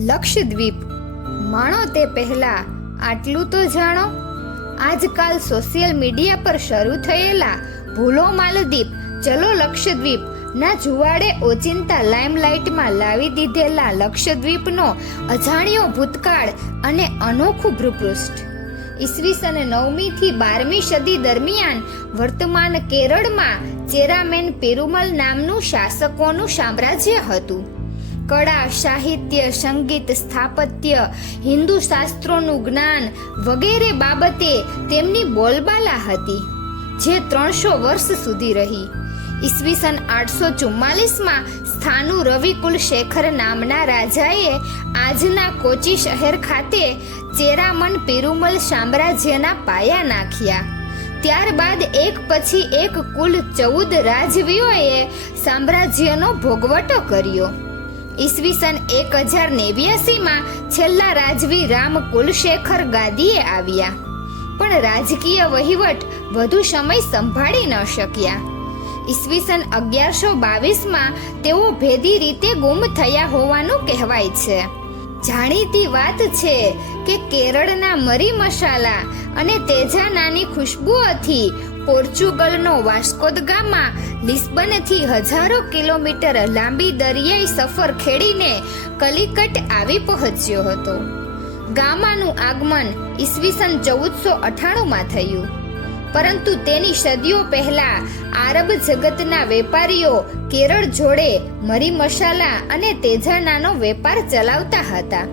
લક્ષદ્વીપ. માણો તે પહેલા આટલું તો જાણો? આજકાલ સોશિયલ મીડિયા પર શરૂ થયેલા ભૂલો માલદીપ ચલો લક્ષદ્વીપ. ના જુવાડે ઓચિંતા લાઇમલાઇટમાં લાવી દીધેલા લક્ષદ્વીપનો અજાણ્યો ભૂતકાળ અને અનોખું ભૂપૃષ્ઠ. ઈસવીસન નવમી થી બારમી સદી દરમિયાન વર્તમાન કેરળમાં ચેરામેન પેરુમલ નામનું શાસકોનું સામ્રાજ્ય હતું. કળા, સાહિત્ય, સંગીત, સ્થાપત્ય, હિન્દુ શાસ્ત્રોનું જ્ઞાન વગેરે બાબતે તેમની બોલબાલા હતી, જે ત્રણસો વર્ષ સુધી રહી. ઈસવીસન આઠસો ચુમ્માલીસમાં સ્થાનુ રવિકુલ શેખર નામના રાજાએ આજના કોચી શહેર ખાતે ચેરામન પિરુમલ સામ્રાજ્યના પાયા નાખ્યા. ત્યારબાદ એક પછી એક કુલ ચૌદ રાજવીઓએ સામ્રાજ્યનો ભોગવટો કર્યો. ઈસવીસન એક હજાર નેવ્યાસીમાં છેલ્લા રાજવી રામ કુલશેખર ગાદીએ આવ્યા. પણ રાજકીય વહીવટ વધુ સમય સંભાળી ન શક્યા. ઈસવીસન અગિયારસો બાવીસમાં તેઓ ભેદી રીતે ગુમ થયા હોવાનું કહેવાય છે. જાણીતી વાત છે કે કેરળના મરી મસાલા અને તેજાનાની ખુશ્બુઓથી પોર્ચુગલનો વાસ્કોદ ગામા લિસ્બનથી હજારો કિલોમીટર લાંબી દરિયાઈ સફર ખેડીને કલિકટ આવી પહોંચ્યો હતો. ગામાનું આગમન ઈસવીસન ચૌદસો અઠાણુંમાં થયું. પરંતુ તેની સદીઓ પહેલા આરબ જગતના વેપારીઓ કેરળ જોડે મરી મસાલા અને તેજાનાનો વેપાર ચલાવતા હતા.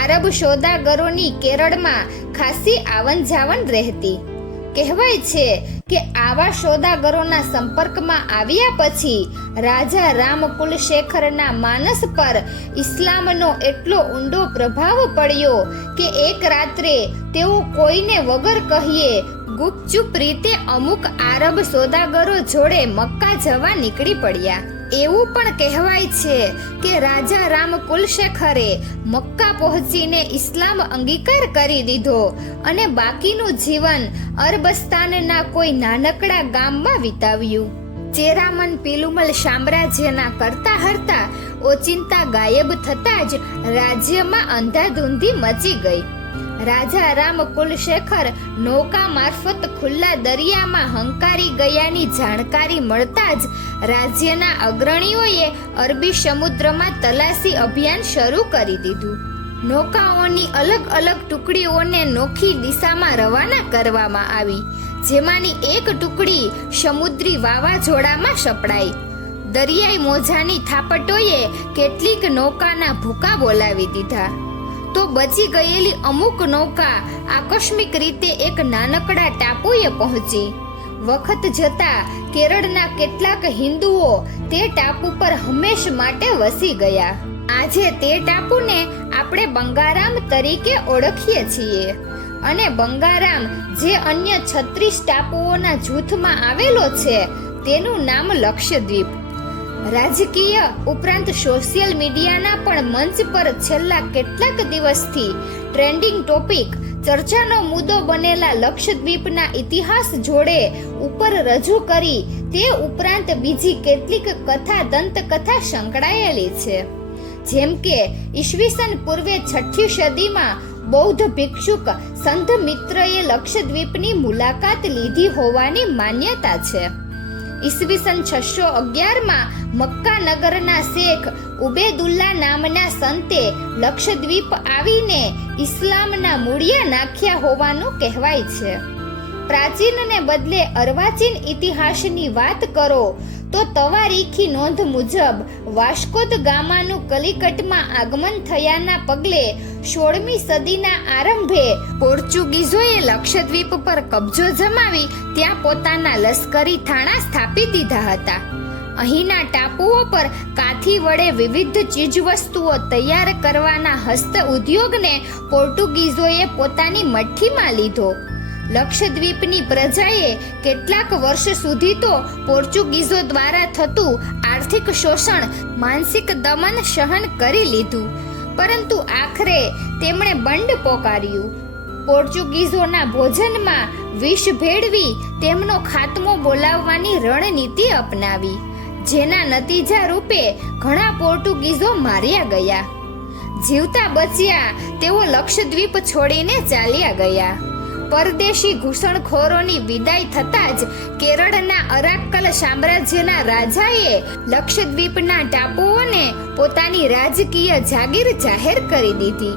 આરબ સોદાગરોની કેરળમાં ખાસી આવન જાવન રહેતી. કહેવાય છે કે આવા સોદાગરોના સંપર્કમાં આવ્યા પછી રાજા રામ કુલશેખરના માનસ પર ઇસ્લામનો એટલો ઊંડો પ્રભાવ પડ્યો કે એક રાત્રે તેઓ કોઈને વગર કહીએ ગુપચુપ રીતે અમુક આરબ સોદાગરો જોડે મક્કા જવા નીકળી પડ્યા. એવું પણ કહેવાય છે કે રાજા રામ કુલશેખરે મક્કા પહોંચીને ઇસ્લામ અંગીકાર કરી દીધો અને બાકીનું જીવન અરબસ્તાનના કોઈ નાનકડા ગામમાં વિતાવ્યું. ચેરામન પિલુમલ સામ્રાજ્યના કરતા હરતા ઓચિંતા ગાયબ થતાં જ રાજ્યમાં અંધાધૂંધી મચી ગઈ. રાજા રામ કુલશેખર નૌકા મારફત ખુલ્લા દરિયામાં હંકારી ગયાની જાણકારી મળતા જ રાજ્યના અગ્રણીઓએ અરબી સમુદ્રમાં તલાશી અભિયાન શરૂ કરી દીધું. નૌકાઓની અલગ અલગ ટુકડીઓને નોખી દિશામાં રવાના કરવામાં આવી, જેમાંની એક ટુકડી સમુદ્રી વાવાઝોડામાં સપડાઈ. દરિયાઈ મોજાની થાપટોએ કેટલીક નૌકાના ભૂકા બોલાવી દીધા. તો બચી ગયેલી અમુક નૌકા આકસ્મિક રીતે એક નાનકડા ટાપુએ પહોંચી. વખત જતા કેરળના કેટલાક હિન્દુઓ તે ટાપુ પર હંમેશ માટે વસી ગયા. આજે તે ટાપુને આપણે બંગારામ તરીકે ઓળખીએ છીએ અને બંગારામ જે અન્ય છત્રીસ ટાપુઓના જૂથમાં આવેલો છે તેનું નામ લક્ષદ્વીપ. રાજકીય ઉપરાંત સોશિયલ મીડિયાના પણ મંચ પર છેલ્લા કેટલાક દિવસથી ટ્રેન્ડિંગ ટોપિક, ચર્ચાનો મુદ્દો બનેલા લક્ષદ્વીપના ઇતિહાસ જોડે ઉપર રજૂ કરી તે ઉપરાંત બીજી કેટલીક કથા દંતકથા સંકળાયેલી છે. જેમ કે, ઈસવીસન પૂર્વે છઠ્ઠી સદીમાં બૌદ્ધ ભિક્ષુક સંત મિત્રએ લક્ષદ્વીપની મુલાકાત લીધી હોવાની માન્યતા છે. ઈસવીસન છસો અગિયારમાં મક્કા નગરના શેખ ઉબેદુલ્લા નામના સંતે લક્ષદ્વીપ આવીને ઇસ્લામના મૂળિયા નાખ્યા હોવાનું કહેવાય છે. પ્રાચીનને બદલે અર્વાચીન ઇતિહાસની વાત કરો તો તવારીખી નોંધ મુજબ વાસ્કોદ ગામાનું કલિકટમાં આગમન થયાના પગલે સોળમી સદીના આરંભે પોર્ચુગીઝોએ લક્ષદ્વીપ પર કબજો જમાવી ત્યાં પોતાના લશ્કરી થાણા સ્થાપી દીધા હતા. અહીંના ટાપુઓ પર કાથી વડે વિવિધ ચીજવસ્તુઓ તૈયાર કરવાના હસ્ત ઉદ્યોગને પોર્ટુગીઝોએ પોતાની મઠ્ઠીમાં લીધો. લક્ષદ્વીપની પ્રજાએ કેટલાક વર્ષ સુધી તો પોર્ચુગીઝો દ્વારા થતું આર્થિક શોષણ, માનસિક દમન સહન કરી લીધું. પરંતુ આખરે તેમણે બંડ પોકાર્યું. પોર્ચુગીઝોના ભોજનમાં વિષ ભેળવી તેમનો ખાત્મો બોલાવવાની રણનીતિ અપનાવી, જેના નતીજા રૂપે ઘણા પોર્ટુગીઝો માર્યા ગયા. જીવતા બચ્યા તેઓ લક્ષદ્વીપ છોડીને ચાલ્યા ગયા. પરદેશી ઘૂસણખોરોની વિદાય થતાં જ કેરળના અરાક્કલ સામ્રાજ્યના રાજાએ લક્ષદ્વીપના ટાપુઓને પોતાની રાજકીય જાગીર જાહેર કરી દીધી.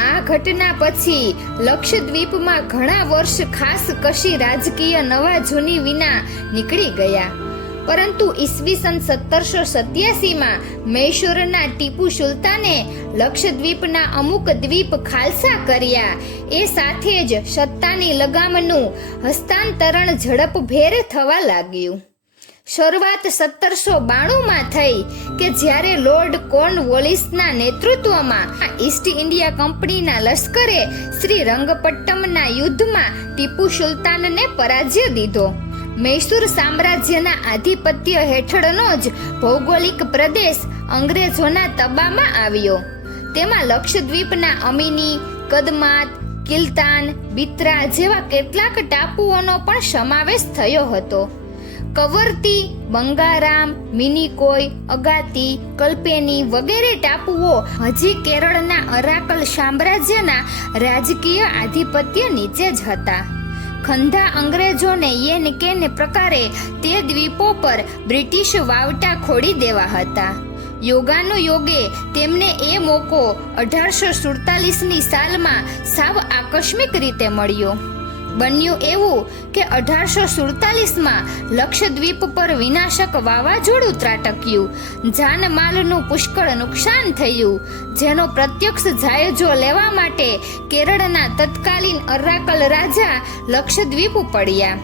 આ ઘટના પછી લક્ષદ્વીપમાં ઘણા વર્ષ ખાસ કશી રાજકીય નવા જૂની વિના નીકળી ગયા. પરંતુ ઈસવીસન સત્તરસો સત્યાસીમાં મૈસૂરના ટીપુ સુલતાને લક્ષદ્વીપના અમુક દ્વીપ ખાલસા કર્યા. એ સાથે જ સત્તાની લગામનું હસ્તાંતરણ ઝડપભેર થવા લાગ્યું. શરૂઆત સત્તરસો બાણુંમાં થઈ કે જ્યારે લોર્ડ કોર્નવોલિસના નેતૃત્વમાં ઈસ્ટ ઇન્ડિયા કંપનીના લશ્કરે શ્રી રંગપટ્ટમના યુદ્ધમાં ટીપુ સુલતાનને પરાજય દીધો. મૈસૂર સામ્રાજ્યના આધિપત્ય હેઠળનો જ ભૌગોલિક પ્રદેશ અંગ્રેજોના તબામાં આવ્યો. તેમાં લક્ષદ્વીપના અમીની, કદમાત, કિલ્તાન, બિત્રા જેવા કેટલાક ટાપુઓનો પણ સમાવેશ થયો હતો. કવરતી, બંગારામ, મિનિકોય, અગાતી, કલ્પેની વગેરે ટાપુઓ હજી કેરળના અરાકલ સામ્રાજ્યના રાજકીય આધિપત્ય નીચે જ હતા. ખંધા અંગ્રેજોને યેન કેન પ્રકારે તે દ્વીપો પર બ્રિટિશ વાવટા ખોડી દેવા હતા. યોગાનો યોગે તેમને એ મોકો અઢારસો સુડતાલીસની સાલમાં સાવ આકસ્મિક રીતે મળ્યો. બન્યું એવું કે અઢારસો સુડતાલીસમાં લક્ષદ્વીપ પર વિનાશક વાવાઝોડું ત્રાટક્યું. જાનમાલનું પુષ્કળ નુકસાન થયું. જેનો પ્રત્યક્ષ જાયજો લેવા માટે કેરળના તત્કાલીન અરાકલ રાજા લક્ષદ્વીપ પડ્યા.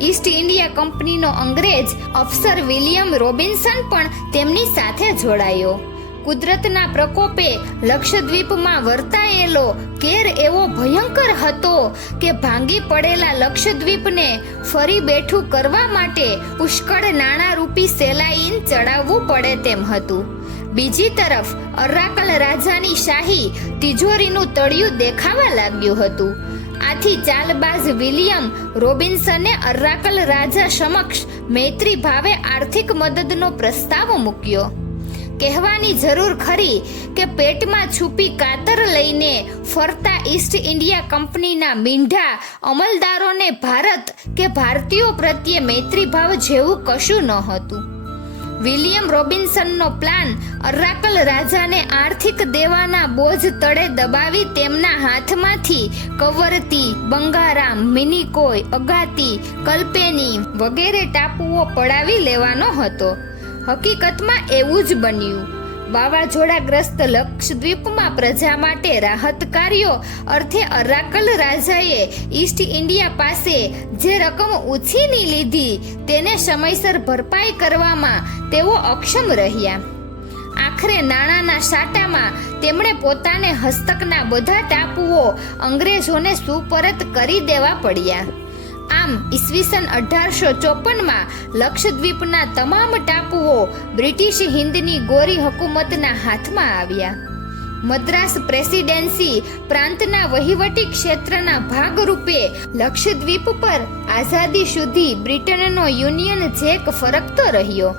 ઈસ્ટ ઇન્ડિયા કંપનીનો અંગ્રેજ અફસર વિલિયમ રોબિન્સન પણ તેમની સાથે જોડાયો. કુદરતના પ્રકોપે લક્ષદ્વીપમાં વર્તાયેલો કેર એવો ભયંકર હતો કે ભાંગી પડેલા લક્ષદ્વીપને ફરી બેઠું કરવા માટે પુષ્કળ નાણારૂપી સેલાઈન ચડાવવું પડે તેમ હતું. બીજી તરફ, અરાકલ રાજાની શાહી તિજોરીનું તળિયું દેખાવા લાગ્યું હતું. આથી ચાલબાજ વિલિયમ રોબિન્સને અરાકલ રાજા સમક્ષ મૈત્રી ભાવે આર્થિક મદદનો પ્રસ્તાવ મૂક્યો. કહેવાની જરૂર ખરી કે પેટમાં છુપી કાતર લઈને ફરતા ઈસ્ટ ઇન્ડિયા કંપનીના મીંઢા અમલદારોને ભારત કે ભારતીયો પ્રત્યે મૈત્રીભાવ જેવું કશું ન હતું. વિલિયમ રોબિન્સનનો પ્લાન અરાકલ રાજાને આર્થિક દેવાના બોજ તળે દબાવી તેમના હાથમાંથી કવરતી બંગારામ, મિનિકોય, અગાતી, કલ્પેની વગેરે ટાપુઓ પડાવી લેવાનો હતો. હકીકતમાં એવું જ બન્યું. વાવાઝોડાગ્રસ્ત લક્ષદ્વીપમાં પ્રજા માટે રાહત કાર્યો અર્થે અરાકલ રાજાએ ઈસ્ટ ઇન્ડિયા પાસે જે રકમ ઉછીની લીધી તેને સમયસર ભરપાઈ કરવામાં તેઓ અક્ષમ રહ્યા. આખરે નાણાંના સાટામાં તેમણે પોતાને હસ્તકના બધા ટાપુઓ અંગ્રેજોને સુપરત કરી દેવા પડ્યા. આમ ઈસવીસન અઢારસો ચોપનમાં લક્ષદ્વીપના તમામ ટાપુઓ બ્રિટિશ હિન્દની ગોરી હકુમતના હાથમાં આવ્યા. મદ્રાસ પ્રેસિડેન્સી પ્રાંતના વહીવટી ક્ષેત્રના ભાગરૂપે લક્ષદ્વીપ પર આઝાદી સુધી બ્રિટનનો યુનિયન જેક ફરકતો રહ્યો.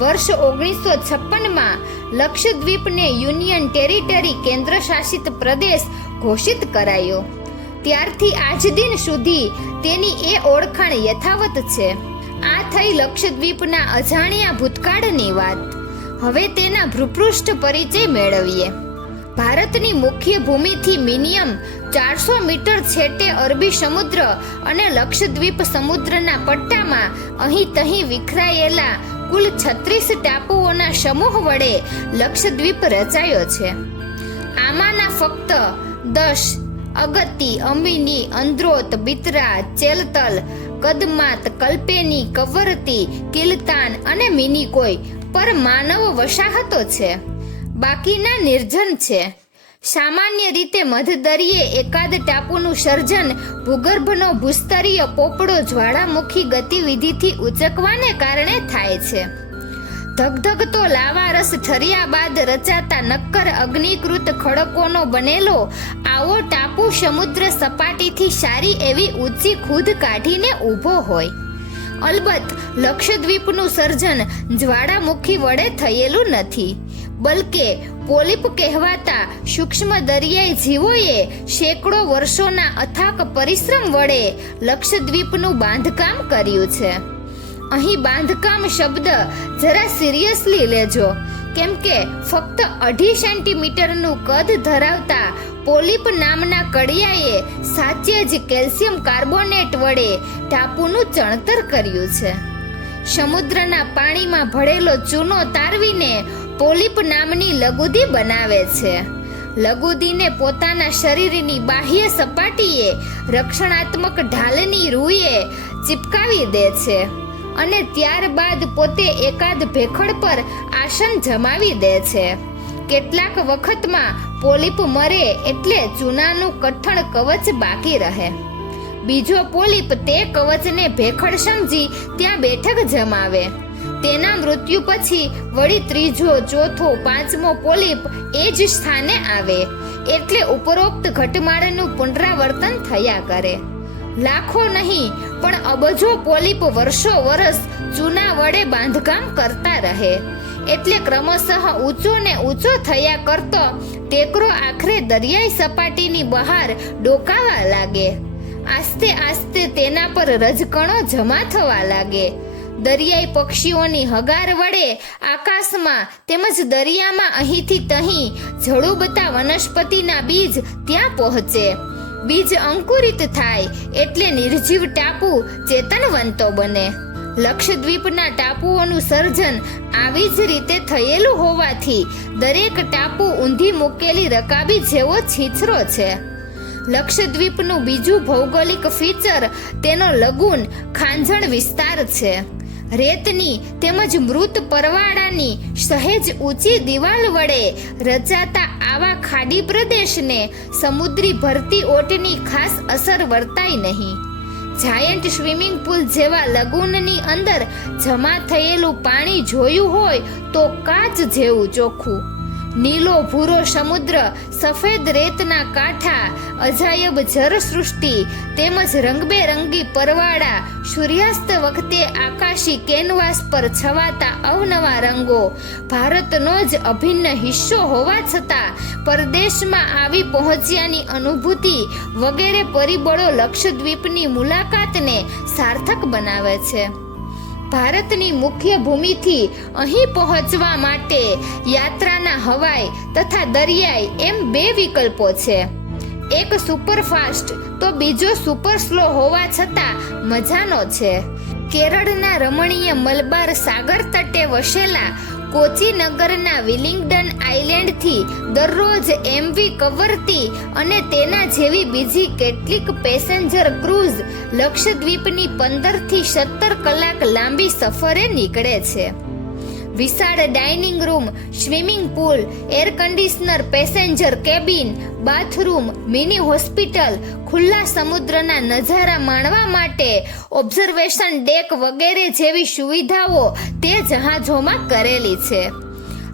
વર્ષ ઓગણીસો છપ્પનમાં લક્ષદ્વીપને યુનિયન ટેરિટરી કેન્દ્રશાસિત પ્રદેશ ઘોષિત કરાયો. ત્યારથી આજ દિન સુધી તેની એ ઓળખાણ યથાવત છે. આ થઈ લક્ષદ્વીપના અજાણ્યા ભૂતકાળની વાત. હવે તેના ભૂપૃષ્ઠ પરિચય મેળવીએ. ભારતની મુખ્ય ભૂમિથી મિનિયમ ચારસો મીટર છેટે અરબી સમુદ્ર અને લક્ષદ્વીપ સમુદ્રના પટ્ટામાં અહીં તહીં વિખરાયેલા કુલ છત્રીસ ટાપુઓના સમૂહ વડે લક્ષદ્વીપ રચાયો છે. આમાંના ફક્ત દસ અગત્તી અમીની અંદ્રોત બિતરા ચેલતલ, કદમાત કલ્પેની કવરતી, કિલતાન અને મિનિકોય પર માનવ વસાહતો છે. બાકીના નિર્જન છે. સામાન્ય રીતે મધદરીએ એકાદ ટાપુનું સર્જન ભૂગર્ભનો ભૂસ્તરીય પોપડો જ્વાળામુખી ગતિવિધિથી ઉચકવાને કારણે થાય છે. ધગધગતો લાવારસ ઠર્યા બાદ રચાતા નક્કર અગ્નિકૃત ખડકોનો બનેલો આવો ટાપુ સમુદ્ર સપાટીથી સારી એવી ઊંચી ખુદ કાઢીને ઊભો હોય. અલબત્ત, લક્ષદ્વીપનું સર્જન જ્વાળામુખી વડે થયેલું નથી. બલકે, પોલિપ કહેવાતા સૂક્ષ્મ દરિયાઈ જીવોએ સેંકડો વર્ષોના અથાક પરિશ્રમ વડે લક્ષદ્વીપનું બાંધકામ કર્યું છે. અહીં બાંધકામ શબ્દ જરા સિરિયસલી લેજો. કેમ કે ફક્ત અઢી સેન્ટીમીટરનું કદ ધરાવતા પોલિપ નામના કડિયાએ સાચે જ કેલ્શિયમ કાર્બોનેટ વડે ટાપુનું ચણતર કર્યું છે. સમુદ્રના પાણીમાં ભળેલો ચૂનો તારવીને પોલિપ નામની લગુદી બનાવે છે. લગુદીને પોતાના શરીરની બાહ્ય સપાટીએ રક્ષણાત્મક ઢાલની રૂએ ચિપકાવી દે છે. અને ત્યારબાદ પોતે એકાદ ભેખડ પર આસન જમાવી દે છે. કેટલાક વખતમાં પોલિપ મરે એટલે ચૂનાનું કઠણ કવચ બાકી રહે. બીજો પોલિપ તે કવચને ભેખડ સમજી ત્યાં બેઠક જમાવે. તેના મૃત્યુ પછી વળી ત્રીજો, ચોથો, પાંચમો પોલિપ એ જ સ્થાને આવે. એટલે ઉપરોક્ત ઘટમાળનું પુનરાવર્તન થયા કરે. લાખો નહીં, પણ અબજો પોલિપ વર્ષો વર્ષ ચૂના વડે બાંધકામ કરતા રહે. એટલે ક્રમશઃ ઊંચો ને ઊંચો થયા કરતો ટેકરો આખરે દરિયાઈ સપાટીની બહાર ડોકાવા લાગે. આસ્તે આસ્તે તેના પર રજકણો જમા થવા લાગે. દરિયાઈ પક્ષીઓની હગાર વડે આકાશમાં તેમજ દરિયામાં અહીંથી તહીં ઝડુબતા વનસ્પતિના બીજ ત્યાં પહોંચે. બીજ અંકુરિત થાય એટલે નિર્જીવ ટાપુ ચેતનવંતો બને. લક્ષદ્વીપના ટાપુઓનું સર્જન આવી જ રીતે થયેલું હોવાથી દરેક ટાપુ ઊંધી મૂકેલી રકાબી જેવો છીછરો છે. લક્ષદ્વીપનું બીજું ભૌગોલિક ફીચર તેનો લગુન ખાંજણ વિસ્તાર છે. રેતની તેમજ મૃત પરવાળાની સહેજ ઊંચી દિવાલ વડે રચાતા આવા ખાડી પ્રદેશને સમુદ્રી ભરતી ઓટની ખાસ અસર વર્તાય નહીં. જાયન્ટ સ્વિમિંગ પુલ જેવા લગુનની અંદર જમા થયેલું પાણી જોયું હોય તો કાચ જેવું ચોખ્ખું. નીલો ભૂરો સમુદ્ર, સફેદ રેતના કાંઠા, અજાયબ જરસૃષ્ટિ તેમજ રંગબેરંગી પરવાળા, સૂર્યાસ્ત વખતે આકાશી કેનવાસ પર છવાતા અવનવા રંગો. ભારતનો જ અભિન્ન હિસ્સો હોવા છતાં, પરદેશમાં આવી પહોંચ્યાની અનુભૂતિ વગેરે પરિબળો લક્ષદ્વીપની મુલાકાતને સાર્થક બનાવે છે. ભારતની મુખ્ય ભૂમિથી અહીં પહોંચવા માટે યાત્રાના હવાઈ તથા દરિયાઈ એમ બે વિકલ્પો છે. એક સુપરફાસ્ટ તો બીજો સુપર સ્લો હોવા છતાં મજાનો છે. કેરળના રમણીય મલબાર સાગર તટે વસેલા કોચી નગરના વિલિંગડન આઇલેન્ડથી દરરોજ એમવી કવરતી અને તેના જેવી બીજી કેટલીક પેસેન્જર ક્રૂઝ લક્ષદ્વીપની પંદરથી સત્તર કલાક લાંબી સફરે નીકળે છે. વિશાળ dining room, swimming pool, air conditioner passenger cabin, bathroom, mini hospital, ખુલ્લા સમુદ્રના નજારા માણવા માટે ઓબ્ઝર્વેશન ડેક વગેરે જેવી સુવિધાઓ તે જહાજોમાં કરેલી છે.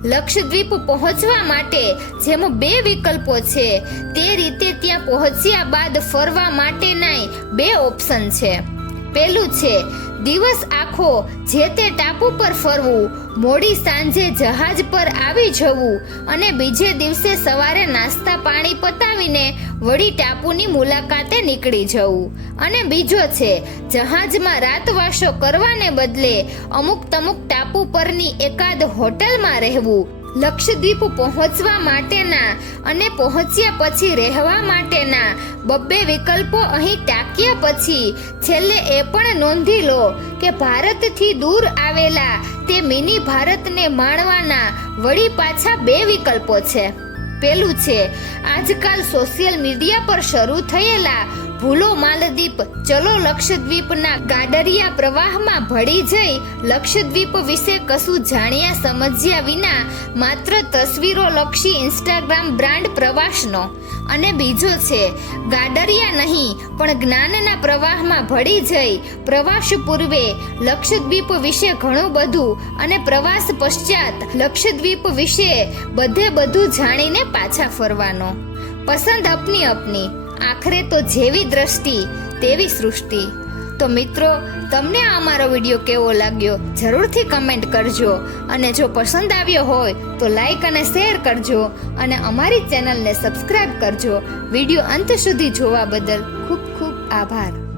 લક્ષદ્વીપ પહોંચવા માટે જેમ બે વિકલ્પો છે, તે રીતે ત્યાં પહોંચ્યા બાદ ફરવા માટેના બે ઓપ્શન છે. પેલું છે, દિવસ આખો જે તે ટાપુ પર ફરવું, મોડી સાંજે જહાજ પર આવી જવું અને બીજે દિવસે સવારે નાસ્તા પાણી પતાવીને વળી ટાપુની મુલાકાતે નીકળી જવું. અને બીજો છે, જહાજમાં રાતવાસો કરવાને બદલે અમુક તમુક ટાપુ પરની એકાદ હોટલમાં રહેવું. લક્ષદ્વીપ પહોંચવા માટેના અને પહોંચ્યા પછી રહેવા માટેના બબ્બે વિકલ્પો અહીં ટાંક્યા પછી છેલ્લે એ પણ નોંધી લો કે ભારતથી દૂર આવેલા તે મિની ભારતને માણવાના વળી પાછા બે વિકલ્પો છે. પેલું છે, આજકાલ સોશિયલ મીડિયા પર શરૂ થયેલા ભૂલો માલદીપ. ચલો લક્ષદ્વીપના ગાડરિયા પ્રવાહમાં ભળી જઈ લક્ષદ્વીપ વિશે કશું જાણ્યા સમજ્યા વિના માત્ર તસવીરો લક્ષી ઇન્સ્ટાગ્રામ બ્રાન્ડ પ્રવાસનો. અને બીજો છે, ગાડરિયા નહીં, પણ જ્ઞાનના પ્રવાહમાં ભળી જઈ પ્રવાસ પૂર્વે લક્ષદ્વીપ વિશે ઘણું બધું અને પ્રવાસ પશ્ચાત લક્ષદ્વીપ વિશે બધે બધું જાણીને પાછા ફરવાનો. પસંદ અપની અપની. આખરે તો જેવી દ્રષ્ટિ, તેવી સૃષ્ટિ. તો મિત્રો, તમને આ અમારો વીડિયો કેવો લાગ્યો જરૂરથી કમેન્ટ કરજો. અને જો પસંદ આવ્યો હોય, તો લાઈક અને શેર કરજો. અને અમારી ચેનલને સબસ્ક્રાઈબ કરજો. વીડિયો અંત સુધી જોવા બદલ ખૂબ ખૂબ આભાર.